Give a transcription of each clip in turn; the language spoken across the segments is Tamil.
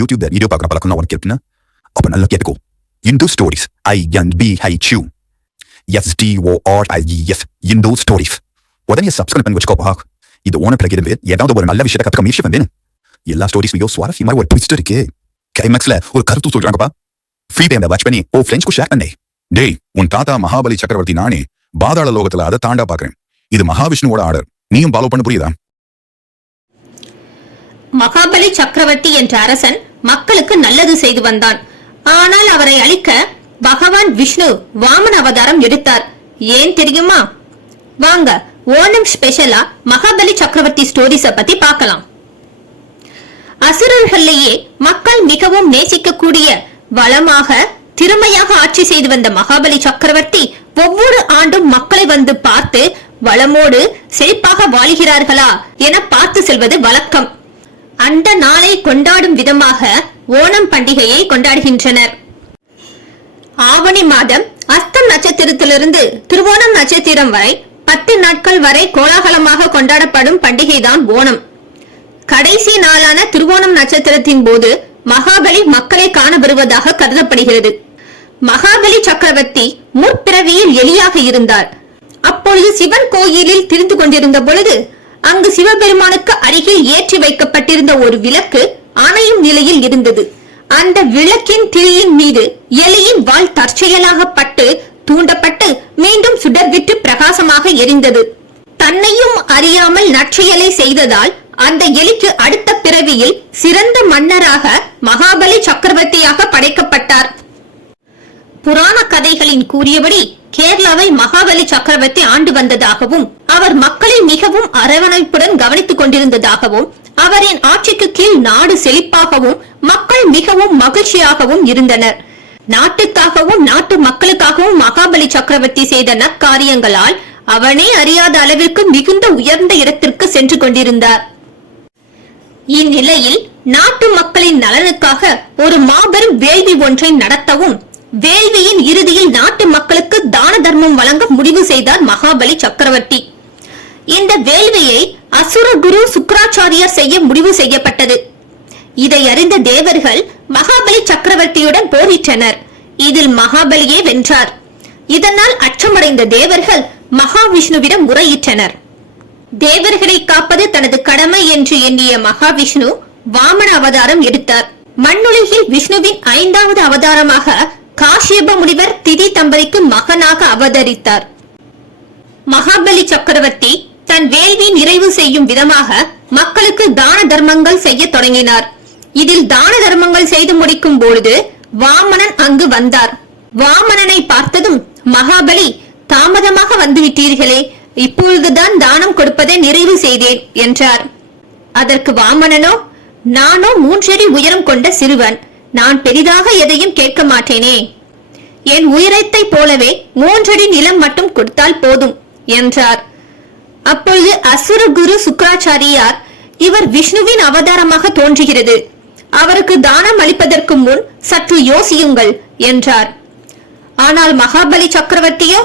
யூடியூப்ல வீடியோ பார்க்குற பழக்கம் தான் உனக்கு இருக்குன்னா? அப்போ நல்லா கேட்டுக்கோ. Hindu stories I N B H Q S T O R I S Hindu stories உடனே சப்ஸ்கிரைப் பண்ணி வச்சுக்கோப்பா. இது ஓன பிறகு இருந்து ஏதாவது ஒரு நல்ல விஷயத்தை கற்றுக்க முயற்சி வந்தேன் எல்லா ஸ்டோரிஸ்லயும் சுவாரஸ்யமா ஒரு ட்விஸ்ட் இருக்கு. கிளைமேக்ஸ்ல ஒரு கருத்து சொல்றாங்கப்பா. ஃப்ரீ டைம்ல வாட்ச் பண்ணி ஓ ஃப்ரெண்ட்ஸ்க்கு ஷேர் பண்ணே. டேய் உன் தாத்தா மகாபலி சக்கரவர்த்தி நானே பாதாள லோகத்துல அதை தாண்டா பாக்குறேன் இது மகாவிஷ்ணுவோட ஆர்டர் நீயும் ஃபாலோ பண்ண புரியுதா? மகாபலி சக்கரவர்த்தி என்ற அரசன் மக்களுக்கு நல்லது செய்து வந்தான். ஆனால் அவரை அழிக்க பகவான் விஷ்ணு வாமன அவதாரம் எடுத்தார். ஏன் தெரியுமா? வாங்க ஓணம் ஸ்பெஷலா மகாபலி சக்கரவர்த்தி ஸ்டோரிஸ பத்தி பார்க்கலாம். அசுரர்களையே மக்கள் மிகவும் நேசிக்கக்கூடிய வளமாக திறமையாக ஆட்சி செய்து வந்த மகாபலி சக்கரவர்த்தி ஒவ்வொரு ஆண்டும் மக்களை வந்து பார்த்து வளமோடு செழிப்பாக வாழுகிறார்களா என பார்த்து செல்வது வழக்கம். அந்த நாளை கொண்டாடும் விதமாக ஓணம் பண்டிகையை கொண்டாடுகின்றனர். ஆவணி மாதம் அஸ்தம் நட்சத்திரத்திலிருந்து திருவோணம் நட்சத்திரம் வரை பத்து நாட்கள் வரை கோலாகலமாக கொண்டாடப்படும் பண்டிகைதான் ஓணம். கடைசி நாளான திருவோணம் நட்சத்திரத்தின் போது மகாபலி மக்களை காண வருவதாக கருதப்படுகிறது. மகாபலி சக்கரவர்த்தி முற்பிறவியில் எலியாக இருந்தார். அப்பொழுது சிவன் கோயிலில் திரிந்து கொண்டிருந்த பொழுது அங்கு சிவபெருமானுக்கு அருகில் ஏற்றி வைக்கப்பட்டிருந்த ஒரு விளக்கு அணையும் நிலையில் இருந்தது. அந்த விளக்கின் திரியின் மீது எலியின் வால் தற்செயலாக பட்டு தூண்டப்பட்டு மீண்டும் சுடர்விட்டு பிரகாசமாக எரிந்தது. தன்னையும் அறியாமல் நற்செயலை செய்ததால் அந்த எலிக்கு அடுத்த பிறவியில் சிறந்த மன்னராக மகாபலி சக்கரவர்த்தியாக படைக்கப்பட்டார். புராண கதைகளின் கூறியபடி கேரளாவை மகாபலி சக்கரவர்த்தி ஆண்டு வந்ததாகவும் அவர் மக்களை மிகவும் அரவணைப்புடன் கவனித்துக் கொண்டிருந்ததாகவும் அவரின் ஆட்சிக்கு கீழ் நாடு செழிப்பாகவும் மக்கள் மிகவும் மகிழ்ச்சியாகவும் இருந்தனர். நாட்டுக்காகவும் நாட்டு மக்களுக்காகவும் மகாபலி சக்கரவர்த்தி செய்த நற்காரியங்களால் அவனே அறியாத அளவிற்கு மிகுந்த உயர்ந்த இடத்திற்கு சென்று கொண்டிருந்தார். இந்நிலையில் நாட்டு மக்களின் நலனுக்காக ஒரு மாபெரும் வேள்வி ஒன்றை நடத்தவும் வேள்வியின் இறுதியில் நாட்டு மக்களுக்கு தான தர்மம் வழங்க முடிவு செய்தார் மகாபலி சக்கரவர்த்தி. இந்த வேள்வியை அசுர குரு சுக்கராச்சாரியார் செய்ய முடிவு செய்யப்பட்டது. இதை அறிந்த தேவர்கள் மகாபலி சக்கரவர்த்தியுடன் போரிட்டனர். இதில் மகாபலியே வென்றார். இதனால் அச்சமடைந்த தேவர்கள் மகாவிஷ்ணுவிடம் முறையிட்டனர். தேவர்களை காப்பது தனது கடமை என்று எண்ணிய மகாவிஷ்ணு வாமன அவதாரம் எடுத்தார். மண்ணுலகில் விஷ்ணுவின் ஐந்தாவது அவதாரமாக காஷ்யப முனிவர் திதி தம்பதிக்கு மகனாக அவதரித்தார். மகாபலி சக்கரவர்த்தி தன் வேள்வி நிறைவு செய்யும் விதமாக மக்களுக்கு தான தர்மங்கள் செய்ய தொடங்கினார். இதில் தான தர்மங்கள் செய்து முடிக்கும் பொழுது வாமனன் அங்கு வந்தார். வாமனனை பார்த்ததும் மகாபலி தாமதமாக வந்துவிட்டீர்களே இப்பொழுதுதான் தானம் கொடுப்பதை நிறைவு செய்தேன் என்றார். அதற்கு வாமனனோ நானோ மூன்றடி உயரம் கொண்ட சிறுவன் நான் பெரிதாக எதையும் கேட்க மாட்டேனே. என் உயரத்தை போலவே மூன்றடி நிலம் மட்டும் கொடுத்தால் போதும் என்றார். அப்பொழுது அசுர குரு சுக்கராச்சாரியார் இவர் விஷ்ணுவின் அவதாரமாக தோன்றுகிறது. அவருக்கு தானம் அளிப்பதற்கு முன் சற்று யோசியுங்கள் என்றார். ஆனால் மகாபலி சக்கரவர்த்தியோ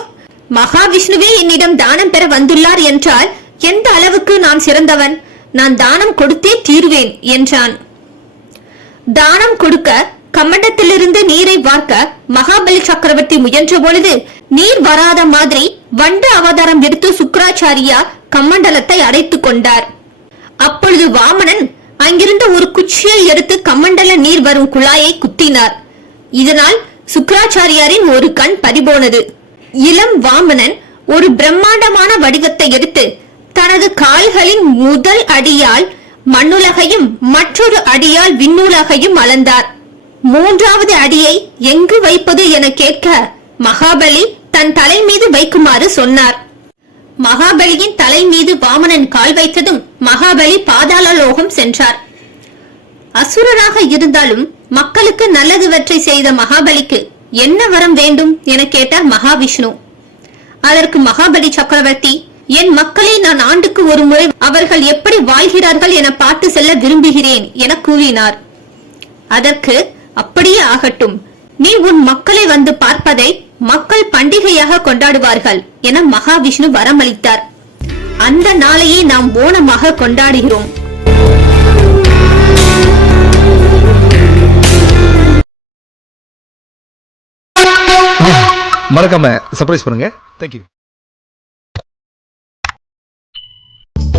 மகாவிஷ்ணுவே என்னிடம் தானம் பெற வந்துள்ளார் என்றால் எந்த அளவுக்கு நான் சிறந்தவன்? நான் தானம் கொடுத்தே தீர்வேன் என்றான். தானம் கொடுக்க கம்மண்டத்திலிருந்து நீரை வார்க்க மகாபலி சக்கரவர்த்தி முயன்ற பொழுது நீர் வராத மாதிரி வண்டு அவதாரம் எடுத்து சுக்கராச்சாரியா கமண்டலத்தை அடைத்துக் கொண்டார். அப்பொழுது வாமனன் அங்கிருந்த ஒரு குச்சியை எடுத்து கமண்டல நீர் வரும் குழாயை குத்தினார். இதனால் சுக்கராச்சாரியாரின் ஒரு கண் பறிபோனது. இளம் வாமனன் ஒரு பிரம்மாண்டமான வடிவத்தை எடுத்து தனது கால்களின் முதல் அடியால் மண்ணுலகையும் மற்றொரு அடியால் விண்ணுலகையும் அளந்தார். மூன்றாவது அடியை எங்கு வைப்பது என கேட்க மகாபலி தன் தலை மீது வைக்குமாறு சொன்னார். மகாபலியின் தலை மீது வாமனன் கால் வைத்ததும் மகாபலி பாதாள லோகம் சென்றார். அசுரராக இருந்தாலும் மக்களுக்கு நல்லதுவற்றை செய்த மகாபலிக்கு என்ன வரம் வேண்டும் என கேட்டார் மகாவிஷ்ணு. அதற்கு மகாபலி சக்கரவர்த்தி என் மக்களை நான் ஆண்டுக்கு ஒரு முறை அவர்கள் எப்படி வாழ்கிறார்கள் என பார்த்து செல்ல விரும்புகிறேன் என கூறினார் அதற்கு அப்படியே ஆகட்டும். நீ உன் மக்களை வந்து பார்ப்பதை மக்கள் பண்டிகையாக கொண்டாடுவார்கள் என மகாவிஷ்ணு வரமளித்தார். அந்த நாளையே நாம் ஓணமாக கொண்டாடுகிறோம். மறக்காம சர்ப்ரைஸ் பண்ணுங்க. தேங்க்யூ